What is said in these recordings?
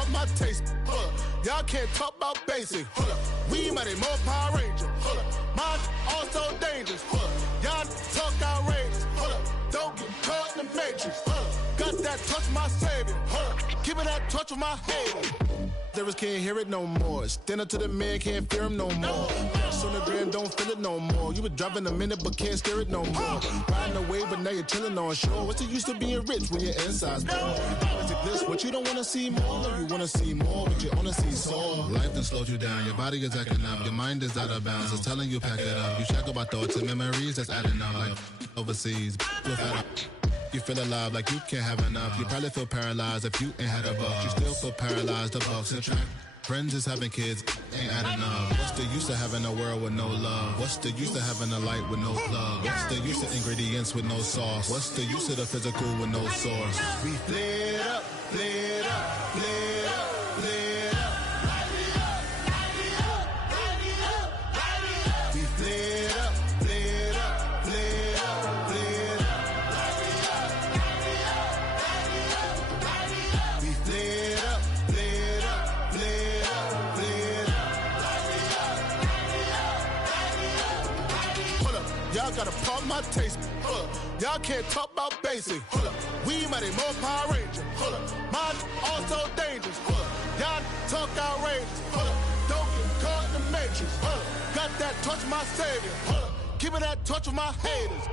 pardon my taste. Y'all can't talk about basic. We might more Power Ranger. Mine also dangerous. Y'all talk outrageous. Don't get caught in the matrix. Got that touch with my savior. Keeping that touch with my haters. Lyrics can't hear it no more. Stand up to the man, can't fear him no more. On the gram, don't feel it no more. You were driving a minute, but can't steer it no more. Riding away, but now you're chilling on shore. What's the use of being rich when your inside's poor? Is it this? What you don't want to see more? You want to see more, but you only see sore. Life done slowed you down. Your body is acting up. Your mind is out of bounds. It's telling you pack it up. You shackle by thoughts and memories that's adding up. Like overseas, you feel alive like you can't have enough. You probably feel paralyzed if you ain't had a buck. You still feel paralyzed, the bucks and track. Friends is having kids, ain't adding up. What's the use of having a world with no love? What's the use of having a light with no plug? What's the use of ingredients with no sauce? What's the use of the physical with no source? We lit up, lit up, lit up, lit up. We lit up, lit up, lit up, lit up. We lit up, lit up, lit up, lit up. Hold up, y'all gotta pardon my taste. Hold up, y'all can't talk about basic. Hold up, we might be more Power Ranger. Hold up, mine also dangerous. Hold up, y'all talk outrageous. Hold up, don't get caught in the matrix. Hold up, got that touch with my savior. Hold up, keeping that touch with my haters.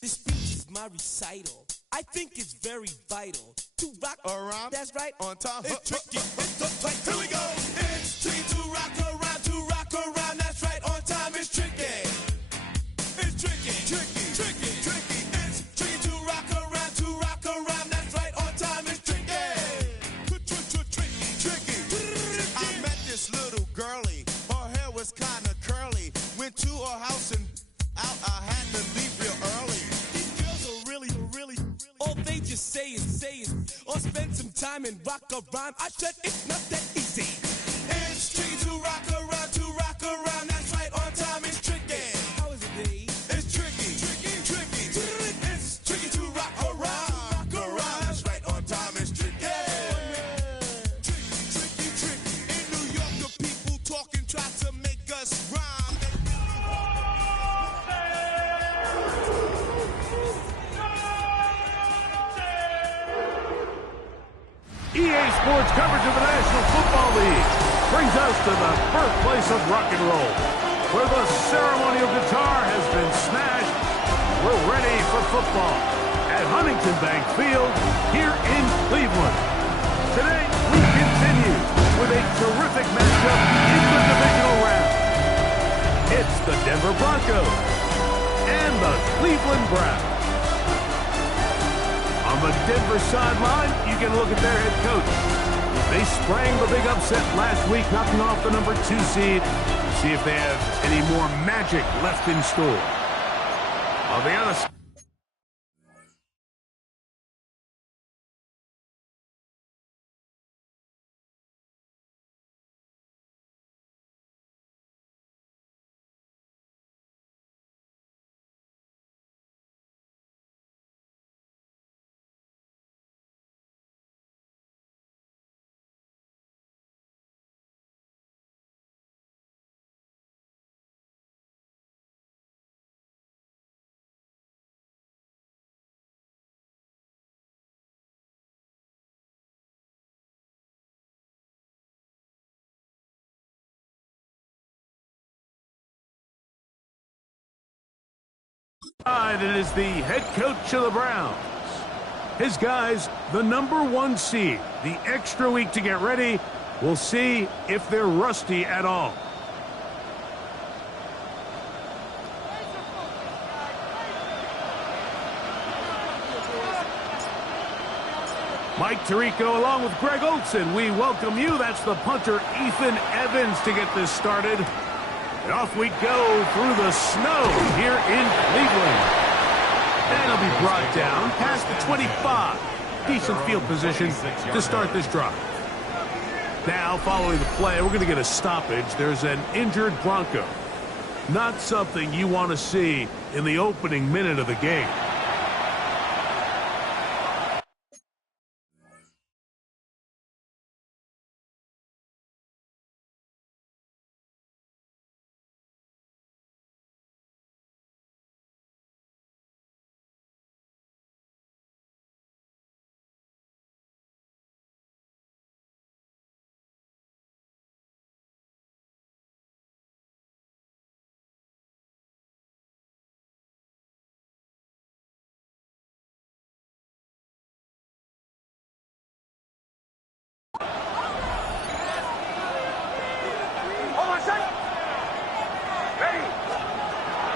This speech is my recital. I think it's very vital to rock around. That's right. On time. It's tricky. It's the fight. Here we go. It's tricky to rock around, to rock around. That's right. On time. It's tricky. It's tricky. Tricky. Tricky. Tricky. It's tricky to rock around, to rock around. That's right. On time. It's tricky. Tricky. Tricky. I met this little girlie. Her hair was kind of curly. Went to her house and out. I had to leave real early. These girls are really, all they just say is, or spend some time and rock a rhyme. I said it's not that easy. It's tricky to rock around, to rock around. That's right, on time it's tricky. How is it, Dave? It's tricky, tricky, tricky. It's tricky to rock around, That's right, on time it's tricky. Tricky, tricky. In New York, the people talking try to make us rhyme. EA Sports coverage of the National Football League brings us to the birthplace of rock and roll, where the ceremonial guitar has been smashed. We're ready for football at Huntington Bank Field here in Cleveland. Today, we continue with a terrific matchup in the divisional round. It's the Denver Broncos and the Cleveland Browns. On the Denver sideline, you can look at their head coach. They sprang the big upset last week, knocking off the number 2 seed. See if they have any more magic left in store. On the other side, it is the head coach of the Browns. His guys, the number 1 seed, the extra week to get ready. We'll see if they're rusty at all. Mike Tirico along with Greg Olson. We welcome you. That's the punter, Ethan Evans, to get this started. And off we go through the snow here in Cleveland. And it'll be brought down past the 25. decent field position to start this drive. Now, following the play, we're going to get a stoppage. There's an injured Bronco. Not something you want to see in the opening minute of the game.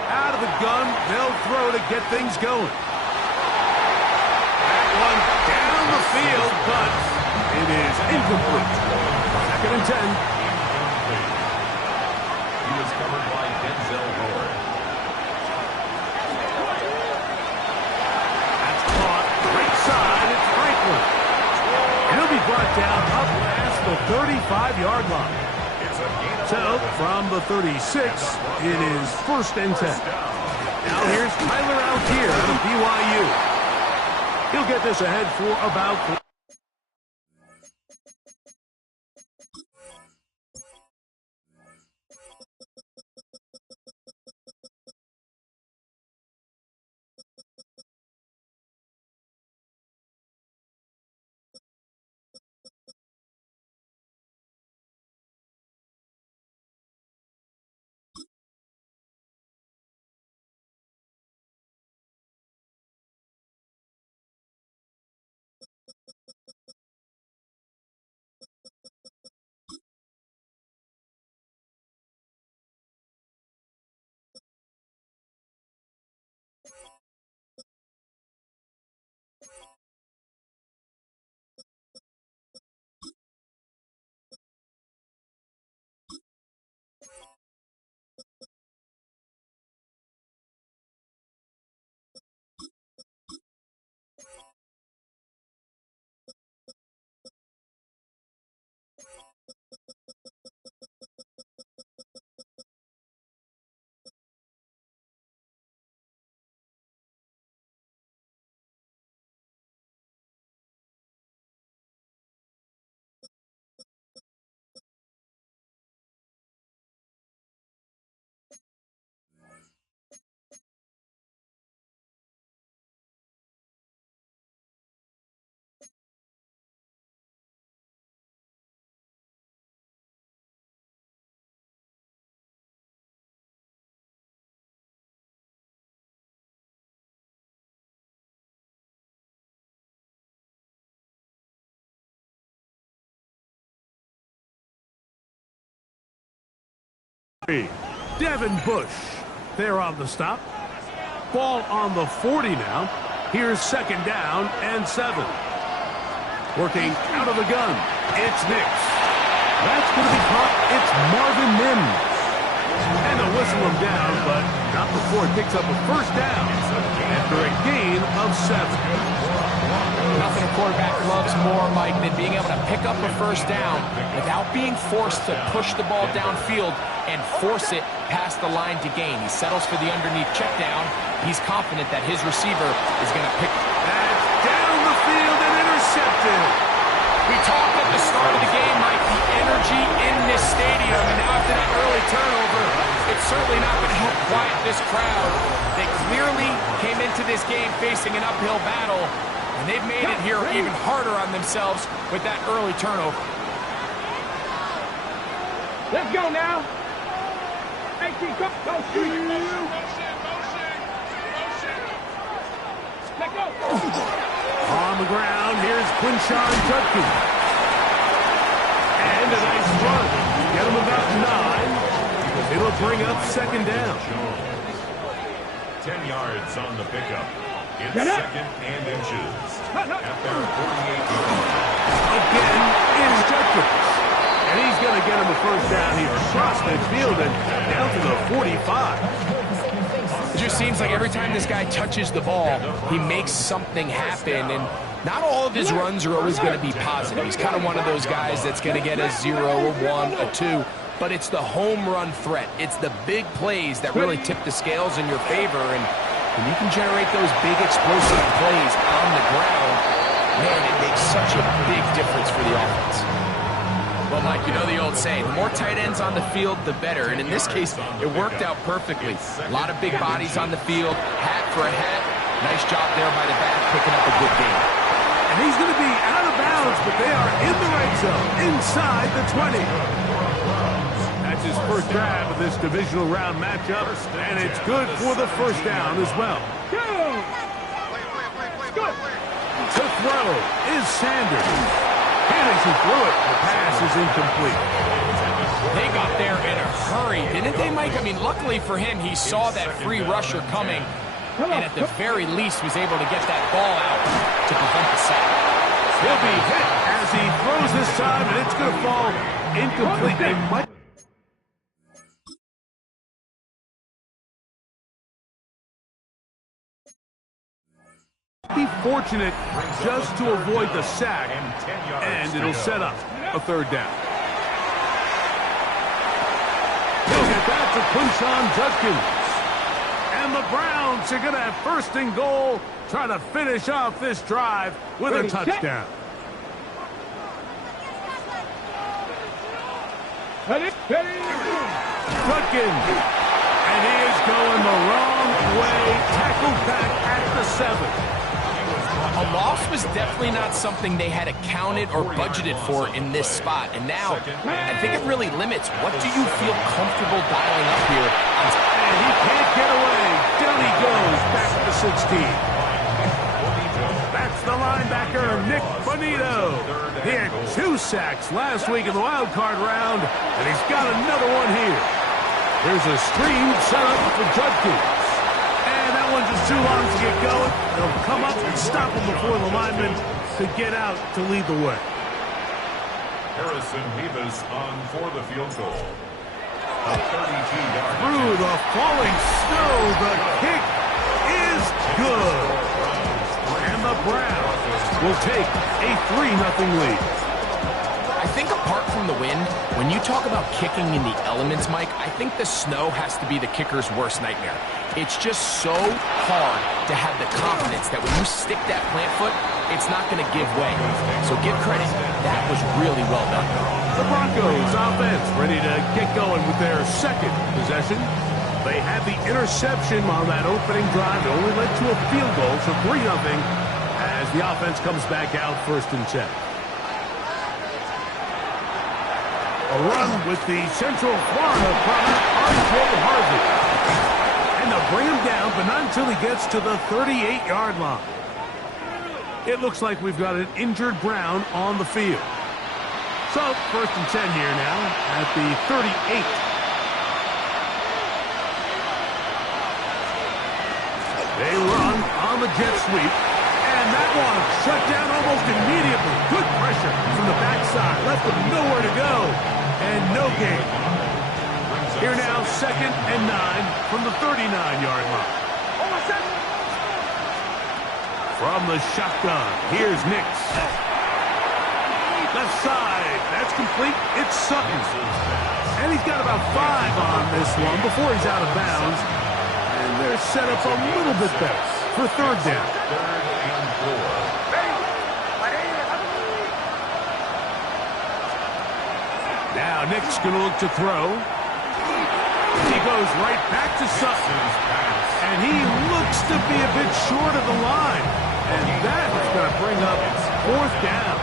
Out of the gun, they'll throw to get things going. That one down the field, but it is incomplete. 2nd and 10. He was covered by Denzel Ward. That's caught right side. It's Franklin. And he'll be brought down up past the 35-yard line. So, from the 36, it is 1st and 10. Now here's Tyler Algier out of BYU. He'll get this ahead for about... Devin Bush there on the stop. Ball on the 40 now. Here's 2nd down and 7. Working out of the gun. It's Nix. That's going to be caught. It's Marvin Mims. And they'll whistle him down, but not before it picks up a 1st down after a gain of 7. Nothing a quarterback loves more, Mike, than being able to pick up a 1st down without being forced to push the ball downfield and force it past the line to gain. He settles for the underneath check down. He's confident that his receiver is going to pick. That's down the field and intercepted. We talked at the start of the game, Mike, the energy in this stadium, and now after that early turnover, it's certainly not going to help quiet this crowd. They clearly came into this game facing an uphill battle, and they've made it here even harder on themselves with that early turnover. Let's go now. Hey, go shoot. Let go. On the ground, here's Quinshon Judkins. And a nice run. Get him about 9. It'll bring up 2nd down. 10 yards on the pickup. It's 2nd and inches. At their 48 yards. Again, is Judkins. And he's going to get him a 1st down here across midfield and down to the 45. It just seems like every time this guy touches the ball, he makes something happen. And Not all of his runs are always going to be positive. He's kind of one of those guys that's going to get a 0, a 1, a 2, but it's the home run threat. It's the big plays that really tip the scales in your favor, and when you can generate those big explosive plays on the ground, man, it makes such a big difference for the offense. Well, Mike, you know the old saying, the more tight ends on the field, the better. And in this case, it worked out perfectly. A lot of big bodies on the field, hat for a hat. Nice job there by the back, picking up a good game. And he's going to be out of bounds, but they are in the red zone, inside the 20. That's his first grab of this divisional round matchup, and it's good for the first down as well. To throw is Sanders. He threw it. The pass is incomplete. They got there in a hurry, didn't they, Mike? I mean, luckily for him, he saw that free rusher coming, and at the very least was able to get that ball out to prevent the sack. He'll be hit as he throws this time, and it's going to fall incomplete. They might be fortunate just to avoid the sack, and it'll set up a third down. He'll get that to Quinshon Judkins. And the Browns are going to have first and goal, try to finish off this drive with a touchdown. Judkins, and he is going the wrong way, tackled back at the 7. A loss was definitely not something they had accounted or budgeted for in this spot. And now, I think it really limits. What do you feel comfortable dialing up here? And he can't get away. Down he goes, back to the 16. That's the linebacker, Nick Bonito. He had 2 sacks last week in the wild card round, and he's got another one here. There's a screen set up for Judkins. One's just too long to get going. They'll come up and stop him before the lineman could get out to lead the way. Harrison Davis on for the field goal. A 32-yard. Through the falling snow, the kick is good. And the Browns will take a 3-0 lead. I think apart from the wind, when you talk about kicking in the elements, Mike, I think the snow has to be the kicker's worst nightmare. It's just so hard to have the confidence that when you stick that plant foot, it's not going to give way. So give credit. That was really well done. The Broncos offense ready to get going with their second possession. They had the interception on that opening drive. It only led to a field goal, so 3-0 as the offense comes back out first and 10. A run with the Central Florida product, R.J. Harvey. And they'll bring him down, but not until he gets to the 38-yard line. It looks like we've got an injured Brown on the field. So, first and 10 here now at the 38. They run on the jet sweep, and that one shut down almost immediately. Good pressure from the backside, left them nowhere to go, and no gain. Here now, 2nd and 9 from the 39-yard line. From the shotgun, here's Nix. Left side, that's complete. It's Sutton. And he's got about 5 on this one before he's out of bounds. And they're set up a little bit better for third down. Now Nick's going to look to throw. He goes right back to Sutton. And he looks to be a bit short of the line. And that is going to bring up 4th down.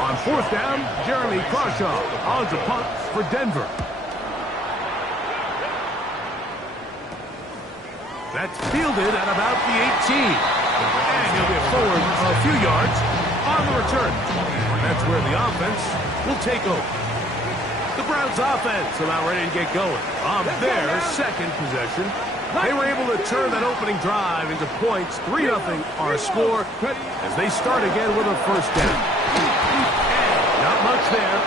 On 4th down, Jeremy Crawshaw on the punt for Denver. That's fielded at about the 18. And he'll get forward a few yards on the return. That's where the offense will take over. The Browns offense about ready to get going on their second possession. They were able to turn that opening drive into points. 3-0 our score as they start again with a first down. And not much there.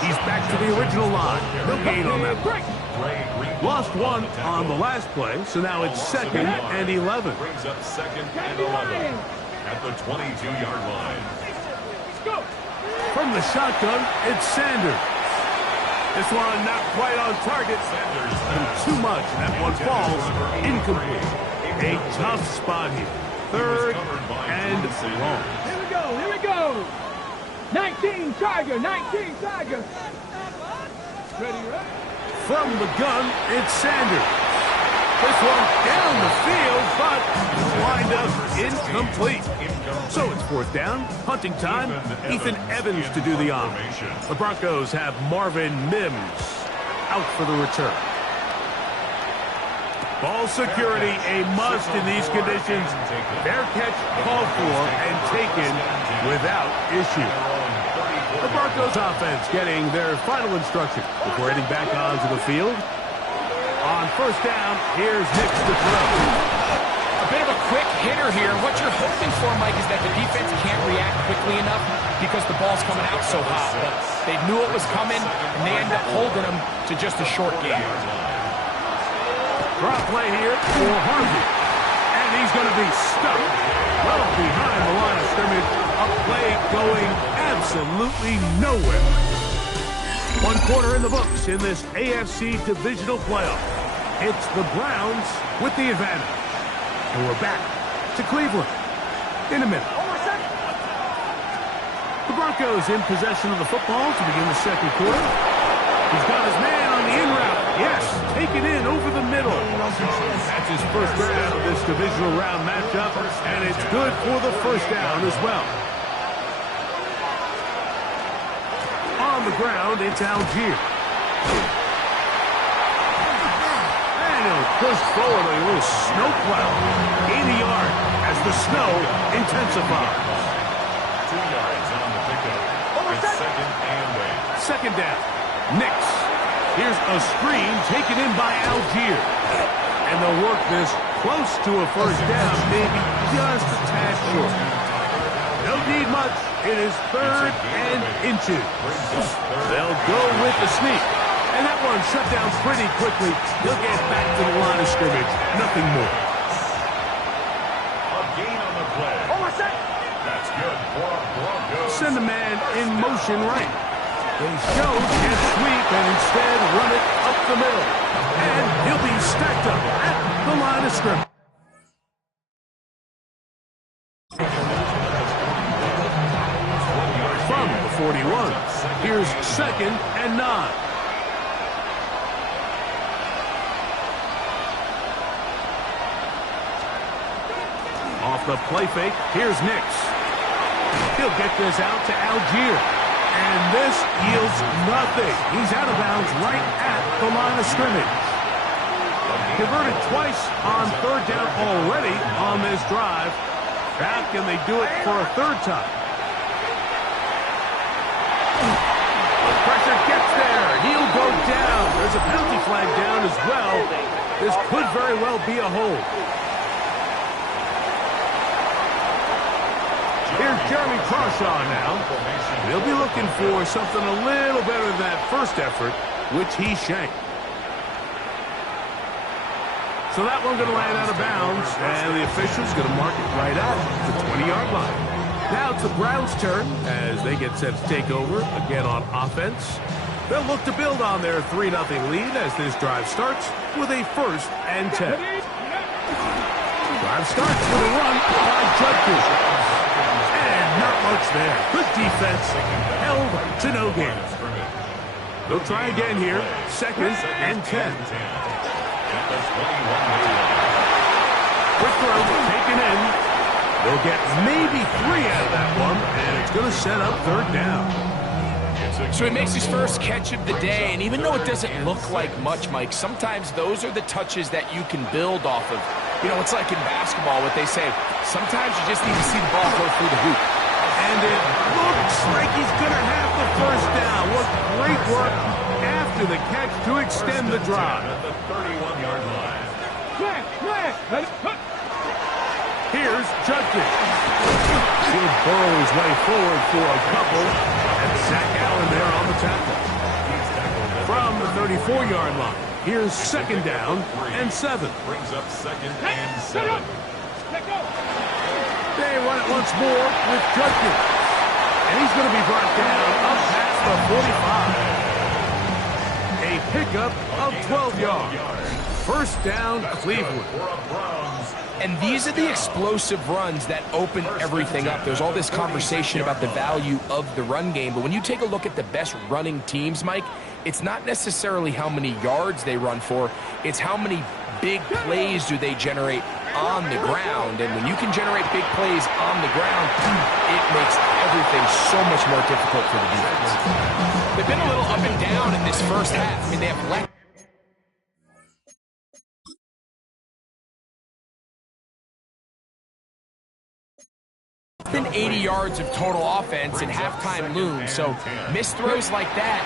He's back to the original line. No gain on that play. Lost 1 on the last play, so now it's 2nd and 11. Brings up 2nd and 11. at the 22-yard line. From the shotgun, it's Sanders. This one not quite on target. Sanders too much. That one falls incomplete. A tough spot here. Third and long. Here we go. 19 Tiger, 19 Tiger. Ready, right? From the gun, it's Sanders. This one down the field, but wind up incomplete. So it's fourth down, punting time. Ethan Evans to do the honor. The Broncos have Marvin Mims out for the return. Ball security a must in these conditions. Fair catch called for and taken without issue. The Broncos offense getting their final instruction before heading back onto the field. On first down, here's Nix to throw. A bit of a quick hitter here. What you're hoping for, Mike, is that the defense can't react quickly enough because the ball's coming out so hot. But they knew it was coming, and they end up holding them to just a short game. Drop play here for Harvey. And he's going to be stuck well behind the line of scrimmage. A play going absolutely nowhere. One quarter in the books in this AFC divisional playoff. It's the Browns with the advantage. And we're back to Cleveland in a minute. The Broncos in possession of the football to begin the second quarter. He's got his man on the in route. Yes, take it in over the middle. That's his first round of this divisional round matchup, and it's good for the first down as well. On the ground, it's Algier. And he'll push forward a little snow plow. 80 yards as the snow intensifies. 2 yards on the pickup. It's second and 8. Second down. Nix. Here's a screen taken in by Algier. And they'll work this close to a first down, maybe just a tad short. Don't need much. It is third and inches. They'll go with the sneak. And that one shut down pretty quickly. He'll get back to the line of scrimmage. Nothing more. A gain on the play. That's good for Broncos. Send the man in motion right. They show can't sweep and instead run it up the middle. And he'll be stacked up at the line of scrimmage. From the 41, here's second and 9. Off the play fake, here's Nix. He'll get this out to Algier. And this yields nothing. He's out of bounds right at the line of scrimmage. Converted twice on third down already on this drive. How can they do it for a third time? The pressure gets there. He'll go down. There's a penalty flag down as well. This could very well be a hold. Here's Jeremy Crawshaw now. They'll be looking for something a little better than that first effort, which he shanked. So that one going to land out of bounds, and the official's going to mark it right at the 20-yard line. Now it's the Browns' turn as they get set to take over again on offense. They'll look to build on their 3-0 lead as this drive starts with a 1st and 10. Drive starts with a run by Judkins. Not much there. Good defense. Held to no gain. They'll try again here. 2nd and 10. Quick throw taken in. They'll get maybe 3 out of that one, and it's going to set up third down. So he makes his first catch of the day, and even though it doesn't look like much, Mike, sometimes those are the touches that you can build off of. You know, it's like in basketball, what they say, sometimes you just need to see the ball go through the hoop. And it looks like he's going to have the first down. What great work after the catch to extend the drive. At the 31-yard line. Here's Judkins. He'll burrow his way forward for a couple. And Zach Allen there on the tackle. From the 34-yard line, here's 2nd down and 7. Brings up 2nd and 7. They run it once more with Judkins. And he's going to be brought down up past the 45. A pickup of 12 yards. First down, Cleveland. And these are the explosive runs that open everything up. There's all this conversation about the value of the run game, but when you take a look at the best running teams, Mike, it's not necessarily how many yards they run for, it's how many big plays do they generate on the ground. And when you can generate big plays on the ground, it makes everything so much more difficult for the defense. They've been a little up and down in this first half. I mean, they have left than 80 yards of total offense and halftime looms. So missed throws like that,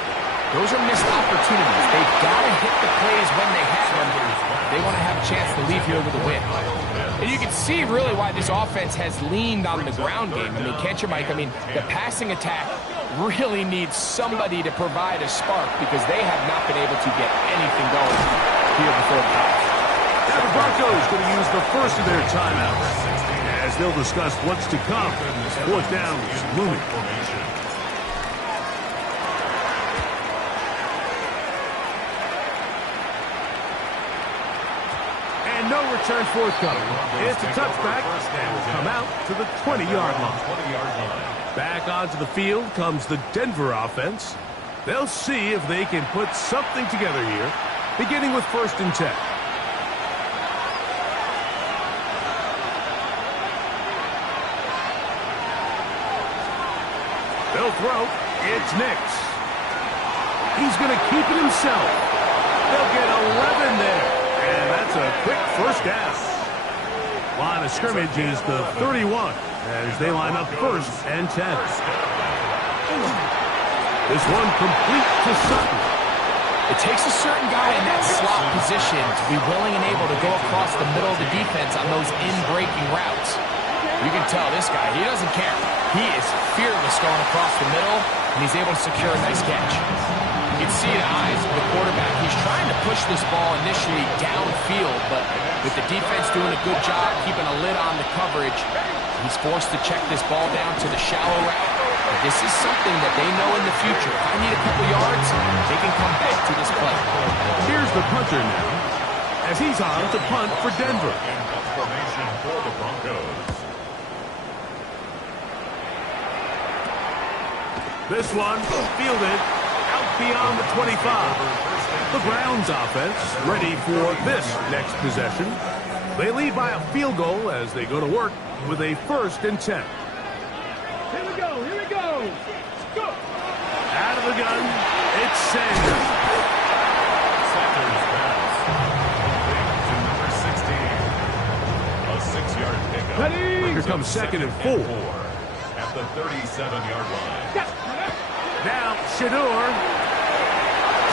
those are missed opportunities. They've got to hit the plays when they have them. They want to have a chance to leave here with a win. And you can see really why this offense has leaned on the ground game. I mean, can't you, Mike? I mean, the passing attack really needs somebody to provide a spark because they have not been able to get anything going here before the half. Now the Broncos going to use the first of their timeouts as they'll discuss what's to come. Fourth down is looming. And no return forthcoming. It's a touchback and will come out to the 20-yard line. Back onto the field comes the Denver offense. They'll see if they can put something together here, beginning with 1st and 10. They'll throw. It's Nix. He's going to keep it himself. They'll get 11 there. And that's a quick first down. Line of scrimmage is the 31 as they line up 1st and 10. This one complete to Sutton. It takes a certain guy in that slot position to be willing and able to go across the middle of the defense on those in-breaking routes. You can tell this guy, he doesn't care. He is fearless going across the middle, and he's able to secure a nice catch. You can see the eyes of the quarterback. He's trying to push this ball initially downfield, but with the defense doing a good job keeping a lid on the coverage, he's forced to check this ball down to the shallow route. This is something that they know in the future. If I need a couple yards, they can come back to this play. Here's the punter now, as he's on to punt for Denver. Formation for the Broncos. This one fielded out beyond the 25. The Browns offense ready for this next possession. They lead by a field goal as they go to work with a 1st and 10. Here we go, here we go. Go. Out of the gun, it's Sanders. Sanders pass. To number 16. A 6-yard pickup. Ready. Here comes 2nd and 4. At the 37-yard line. Now, Shador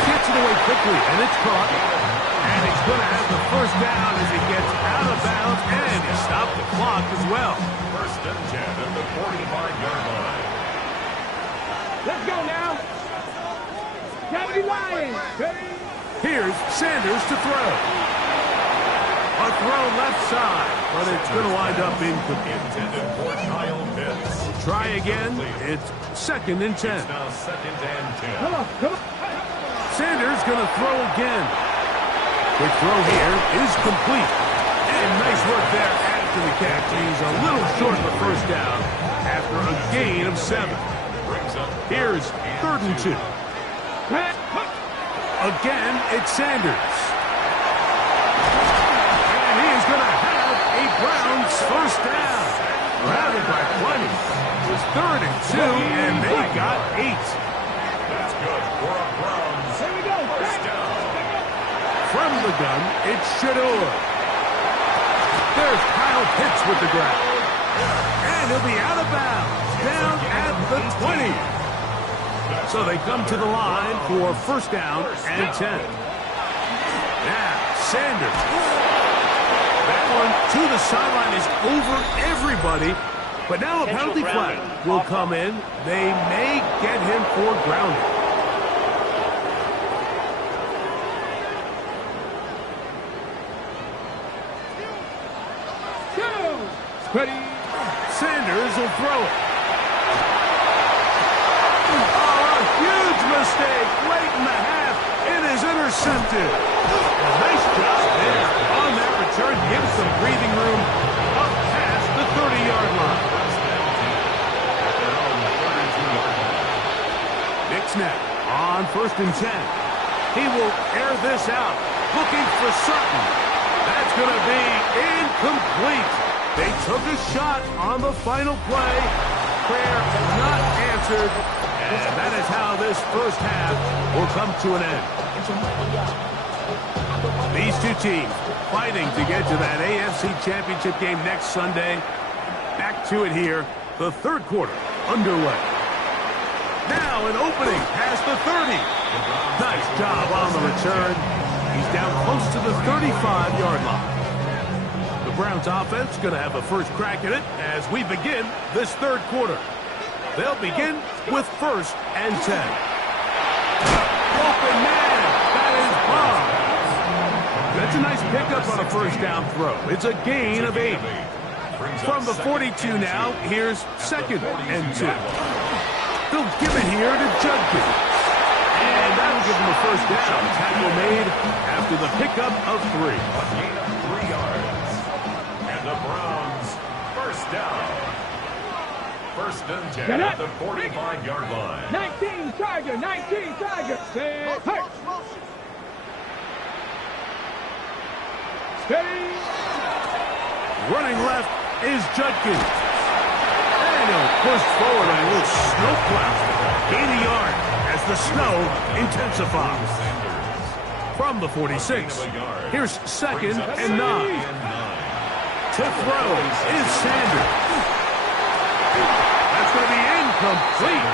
gets it away quickly, and it's caught. And he's going to have the first down as he gets out of bounds, and he stopped the clock as well. 1st and 10 at the 45-yard line. Let's go now. County Lions. Ready. Here's Sanders to throw. A throw left side, but it's going to wind up incomplete. Intended for Kyle Pitts. Try again. It's 2nd and 10. It's now 2nd and 10. Come on, come on. Sanders going to throw again. Quick throw here is complete. And nice work there after the catch. He's a little short of the first down after a gain of 7. Here's 3rd and 2. Again, it's Sanders. And he is going to have a Browns first down. Routed by plenty. It was 3rd and 2, and they got 8. That's good for a Browns. Here we go. First down. From the gun, it's Shador. There's Kyle Pitts with the grab. And he'll be out of bounds, down at the 20. So they come to the line for 1st down and 10. Now, Sanders. That one to the sideline is over everybody. But now a penalty flag will come in. They may get him for grounding. Sanders will throw it. Oh, a huge mistake late in the half. It is intercepted. A nice job there on that return. Gives some breathing room up past the 30-yard line. Nick snap on 1st and 10. He will air this out. Looking for Sutton. That's going to be incomplete. They took a shot on the final play. Prayer not answered. And that is how this first half will come to an end. These two teams fighting to get to that AFC Championship game next Sunday. Back to it here. The third quarter underway. Now an opening past the 30. Nice job on the return. He's down close to the 35-yard line. The Browns offense going to have a first crack at it as we begin this third quarter. They'll begin with 1st and 10. Open man. That is Bob. That's a nice pickup on a first down throw. It's a gain of 8. From the 42 now, here's 2nd and 2. They'll give it here to Judkins. And that'll give him a first down. Tackle made after the pickup of 3. A gain of 3 yards. And the Browns first down. 1st and 10 at the 45-yard line. 19 Tiger, 19 Tiger. Set. Hey. Steady. Running left is Judkins. And he'll push forward on a little snow plow. Gain a yard as the snow intensifies. From the 46, here's 2nd and 9. To throw is Sanders. That's going to be incomplete.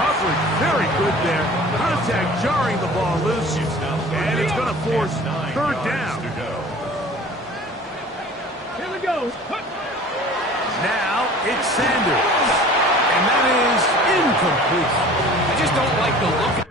Coverage very good there. Contact jarring the ball loose. And it's going to force 3rd down. Here we go. Now it's Sanders. And that is incomplete. I just don't like the look.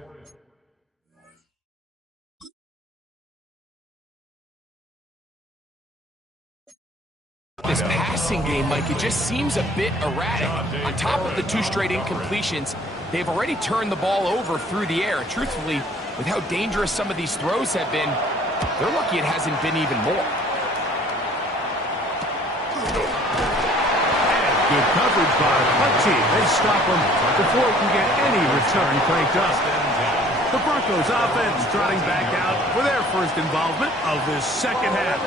This passing game, Mike, it just seems a bit erratic. On top of the 2 straight incompletions, they've already turned the ball over through the air. And truthfully, with how dangerous some of these throws have been, they're lucky it hasn't been even more. Good coverage by Hutchie. They stop him before he can get any return cranked up. The Broncos offense trotting back out for their first involvement of this second half.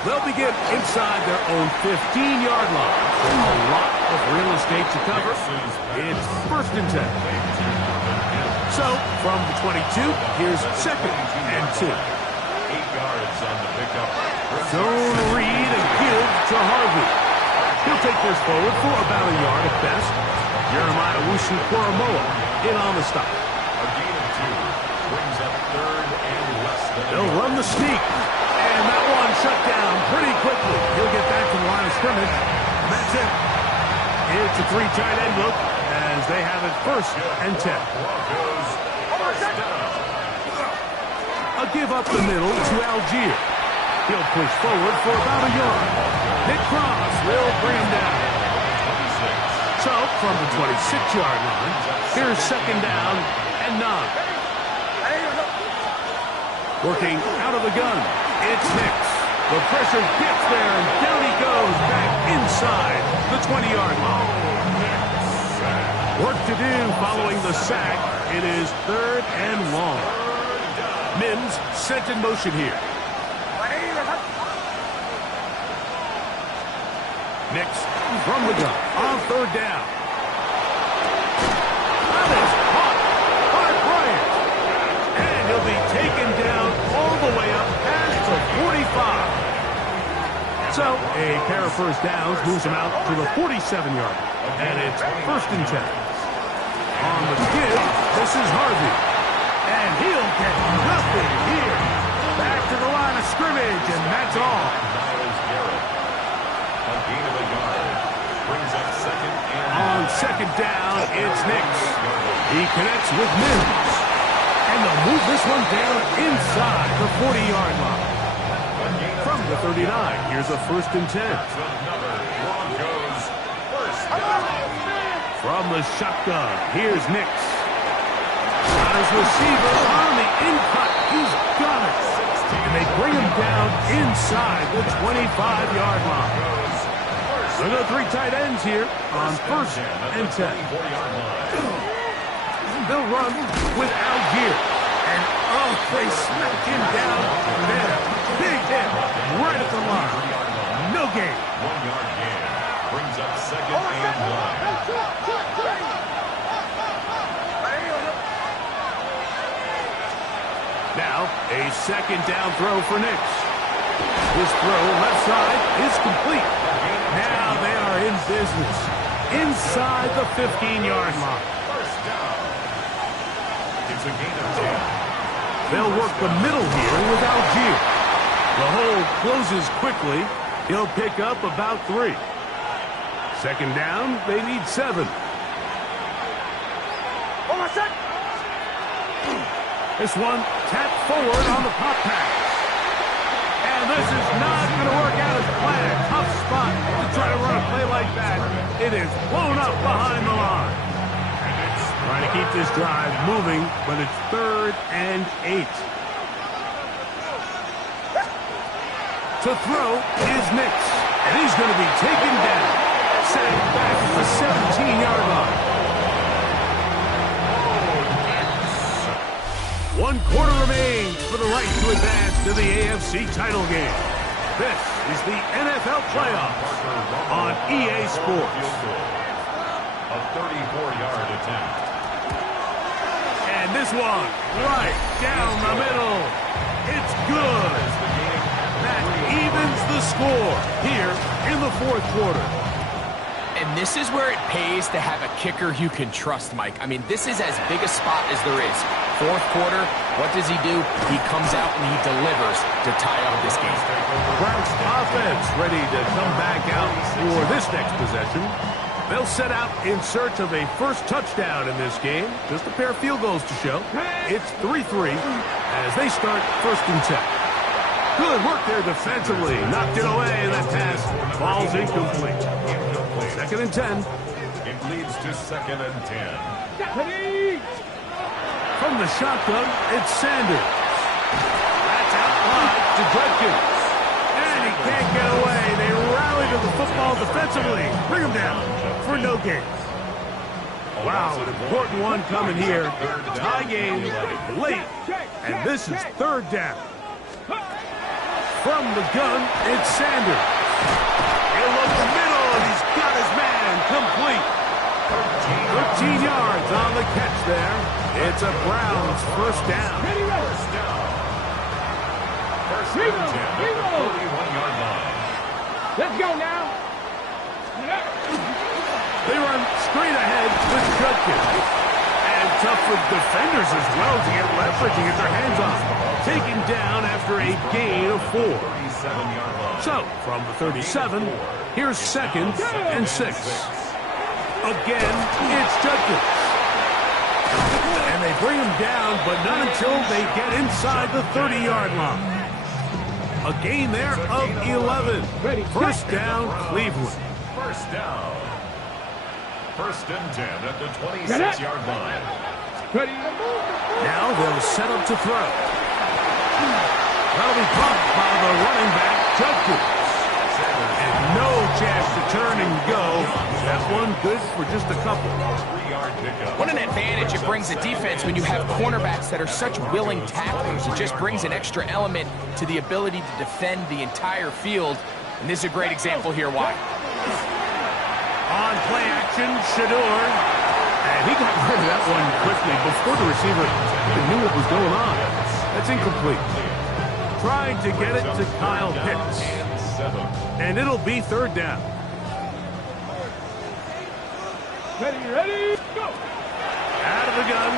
They'll begin inside their own 15-yard line. A lot of real estate to cover. It's 1st and 10. So, from the 22, here's 2nd and 2. 8 yards on the pickup. Zone read and give to Harvey. He'll take this forward for about a yard at best. Jeremiah Wusu-Koromoa in on the stop. A gain of 2 brings up 3rd and less than. They'll run the sneak. And that one shut down pretty quickly. He'll get back to the line of scrimmage. That's it. It's a 3 tight end look as they have it 1st and 10. A give up the middle to Algier. He'll push forward for about a yard. Nick Cross will bring him down. So, from the 26-yard line, here's 2nd down and 9. Working out of the gun, it's Nix. The pressure gets there, and down he goes back inside the 20-yard line. Work to do following the sack. It is 3rd and long. Mims sent in motion here. Nix from the gun on 3rd down. That is caught by Bryant. And he'll be taken down all the way up past the 45. So a pair of first downs moves him out to the 47-yard line. And it's 1st and 10. On the give, this is Harvey. And he'll get nothing here. Back to the line of scrimmage, and that's all. A gain of a yard brings up 2nd and. On 2nd down, it's Nix. He connects with Mims. And they'll move this one down inside the 40-yard line. From the 39, here's a 1st and 10. Another Broncos 1st From the shotgun, here's Nix. Got his receiver on the in-cut. He's got it. And they bring him down inside the 25-yard line. Look at 3 tight ends here on 1st and 10. They'll run with Algier. And, oh, they smack him down there. Big hit right at the line. No gain. 1-yard gain. Brings up 2nd and 1. Now, a 2nd down throw for Nix. His throw left side is complete. Now they are in business inside the 15-yard line. First down. It's a gain of 10. They'll work the middle here with Algier. The hole closes quickly. He'll pick up about 3. 2nd down, they need 7. This one tapped forward on the pop pass. And this is not going to work out as planned. Tough spot to try to run a play like that. It is blown up behind the line. Trying to keep this drive moving, but it's 3rd and 8. To throw is Nix, and he's going to be taken down. Sacked back at the 17-yard line. 1 quarter remains for the right to advance to the AFC title game. This is the NFL playoffs on EA Sports. A 34-yard attempt. And this one, right down the middle. It's good. That evens the score here in the 4th quarter. And this is where it pays to have a kicker you can trust, Mike. I mean, this is as big a spot as there is. 4th quarter, what does he do? He comes out and he delivers to tie up this game. Browns offense ready to come back out for this next possession. They'll set out in search of a first touchdown in this game. Just a pair of field goals to show. It's 3-3 as they start 1st and 10. Good work there defensively. Knocked it away, and that pass falls incomplete. 2nd and 10. It leads to 2nd and 10. From the shotgun, it's Sanders. That's out wide to Judkins. And he can't get away. They rally to the football defensively. Bring him down for no gain. Wow, an important one coming here. Tie game late, and this is 3rd down. From the gun, it's Sanders. He'll look the middle, and he's got his man complete. 13 yards on the catch there. It's a Browns 1st down. First down. 1st and 10 at the 41-yard line. Let's go now. They run straight ahead with Judkins. And tough for defenders as well to get leverage and get their hands on. Taken down after a gain of 4. 37-yard line. So, from the 37, here's 2nd and 6. Again, it's Judkins. And they bring him down, but not until they get inside the 30-yard line. A gain there of 11. 1st down, Cleveland. First down. 1st and 10 at the 26-yard line. Now they'll set up to throw. That'll be caught by the running back, Judkins. And no chance to turn and go. That one good for just a couple. 3-yard pickup. What an advantage it brings a defense when you have cornerbacks that are such willing tacklers. It just brings an extra element to the ability to defend the entire field. And this is a great example here why. On play action, Shador. And he got rid of that one quickly before the receiver even knew what was going on. That's incomplete. Trying to get it to Kyle Pitts. And it'll be 3rd down. Ready, go! Out of the gun,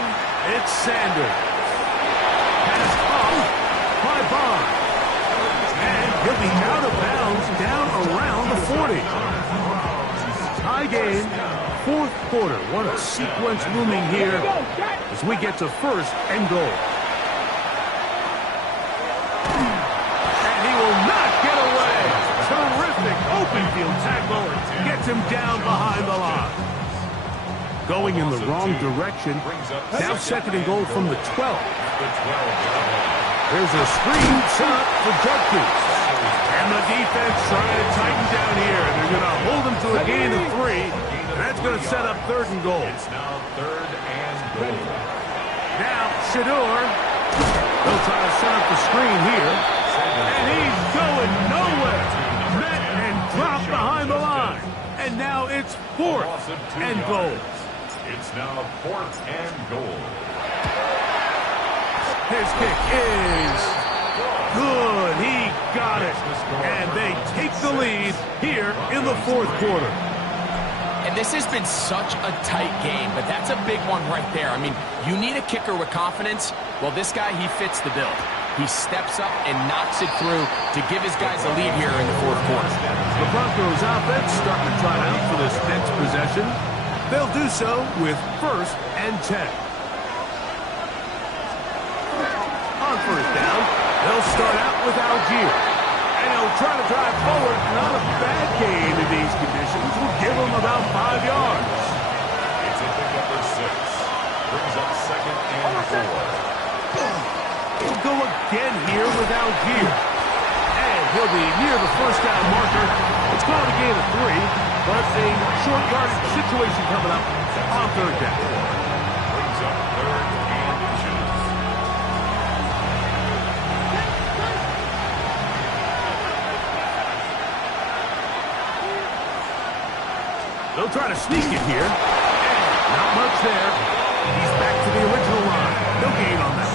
it's Sanders. Pass off by Bond. And he'll be out of bounds down around the 40. Tie game, 4th quarter. What a sequence looming here as we get to 1st and goal. And he will not get away. Terrific open field tackle. Gets him down behind the line. going in the wrong direction. Now second and goal from the 12. There's a screen set up for Judkins. And the defense trying to tighten down here. They're going to hold him to a gain of 3. And that's going to set up third and goal. It's now third and goal. Now Shedeur. They'll try to set up the screen here. And he's going nowhere. Met and dropped behind the line. And now it's fourth and goal. It's now fourth and goal. His kick is good. He got it. And they take the lead here in the fourth quarter. And this has been such a tight game, but that's a big one right there. I mean, you need a kicker with confidence. Well, this guy, he fits the bill. He steps up and knocks it through to give his guys a lead here in the fourth quarter. The Broncos offense starting to try out for this next possession. They'll do so with first and 10. On first down, they'll start out with Algier. And he'll try to drive forward. Not a bad gain in these conditions. Will give him about 5 yards. It's a pickup of 6. Brings up second and 4. He'll go again here with Algier. And he'll be near the first down marker. It's called a gain of 3, but a short yardage situation coming up on third down. Brings up third and inches. They'll try to sneak it here. And not much there. He's back to the original line. No gain on that.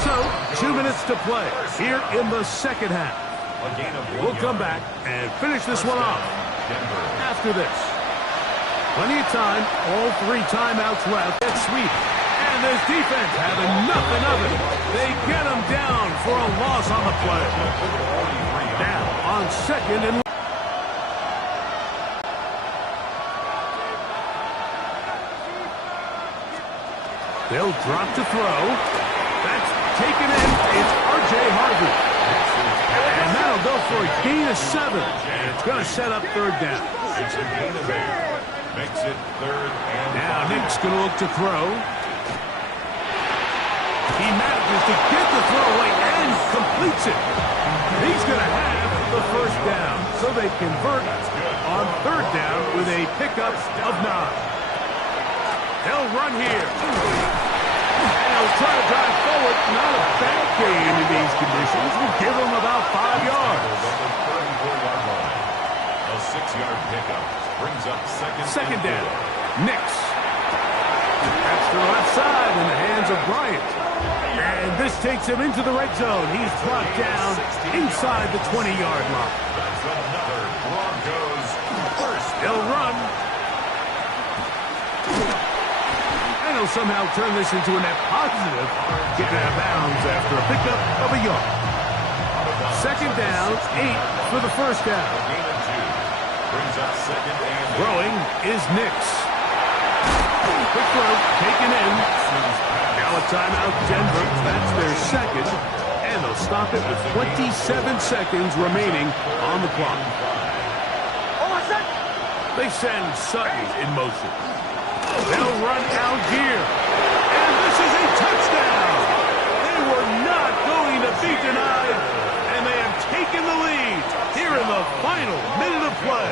So, 2 minutes to play here in the second half. We'll come back and finish this one off after this. Plenty of time, all 3 timeouts left. It's sweep. And this defense having nothing of it. They get him down for a loss on the play. Now, on second and... They'll drop to throw. That's taken in. It's R.J. Harvey. And that'll go for a gain of 7. And it's going to set up third down. It's a gain of 8. Makes it third and now 5. Nick's going to look to throw. He manages to get the throw away and completes it. He's going to have the first down. So they convert on third down with a pickup of 9. They'll run here. And he'll try to drive forward. Not a bad gain in these conditions. Will give him about 5 yards. A 6-yard pickup brings up second down. Nix. That's the left side in the hands of Bryant. And this takes him into the red zone. He's brought down inside the 20-yard line. That's another Broncos first. They'll run. And he'll somehow turn this into a net positive. Getting out of bounds after a pickup of a yard. Second down, 8 for the first down. Gain of 2. Brings up second and 8. Throwing is Nix. Quick throw, taken in. Now a timeout, Denver. That's their second. And they'll stop it with 27 seconds remaining on the clock. They send Sutton in motion. They'll run Algier. And this is a touchdown. They were not going to be denied. And they have taken the lead here in the final minute of play.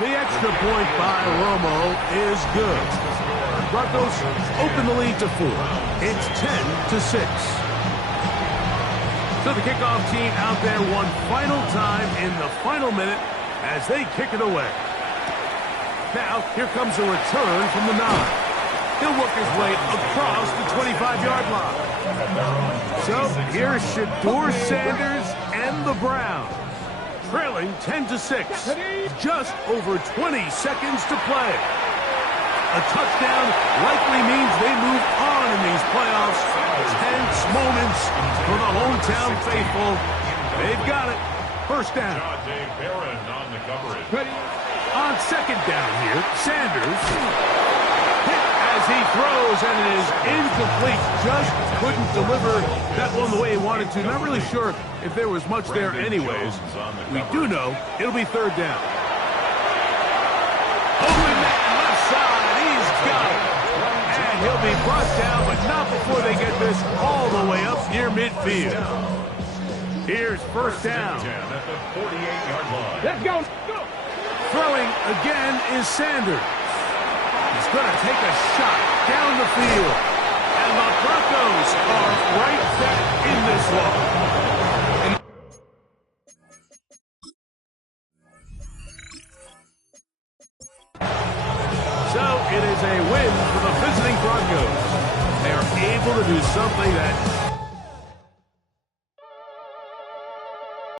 The extra point by Romo is good. Broncos open the lead to 4. It's 10-6. So the kickoff team out there one final time in the final minute as they kick it away. Now, here comes a return from the 9. He'll work his way across the 25-yard line. So, here's Shedeur Sanders and the Browns, trailing 10-6. Just over 20 seconds to play. A touchdown likely means they move on in these playoffs. Tense moments for the hometown faithful. They've got it. First down. Dave Barron on the coverage. On second down here, Sanders hit as he throws, and it is incomplete. Just couldn't deliver that one the way he wanted to. Not really sure if there was much there anyways. We do know it'll be third down. Open man left side. He's got it. And he'll be brought down, but not before they get this all the way up near midfield. Here's first down. At the 48-yard line. Let's go. Throwing again is Sanders. He's going to take a shot down the field. And the Broncos are right back in this one. So it is a win for the visiting Broncos. They are able to do something that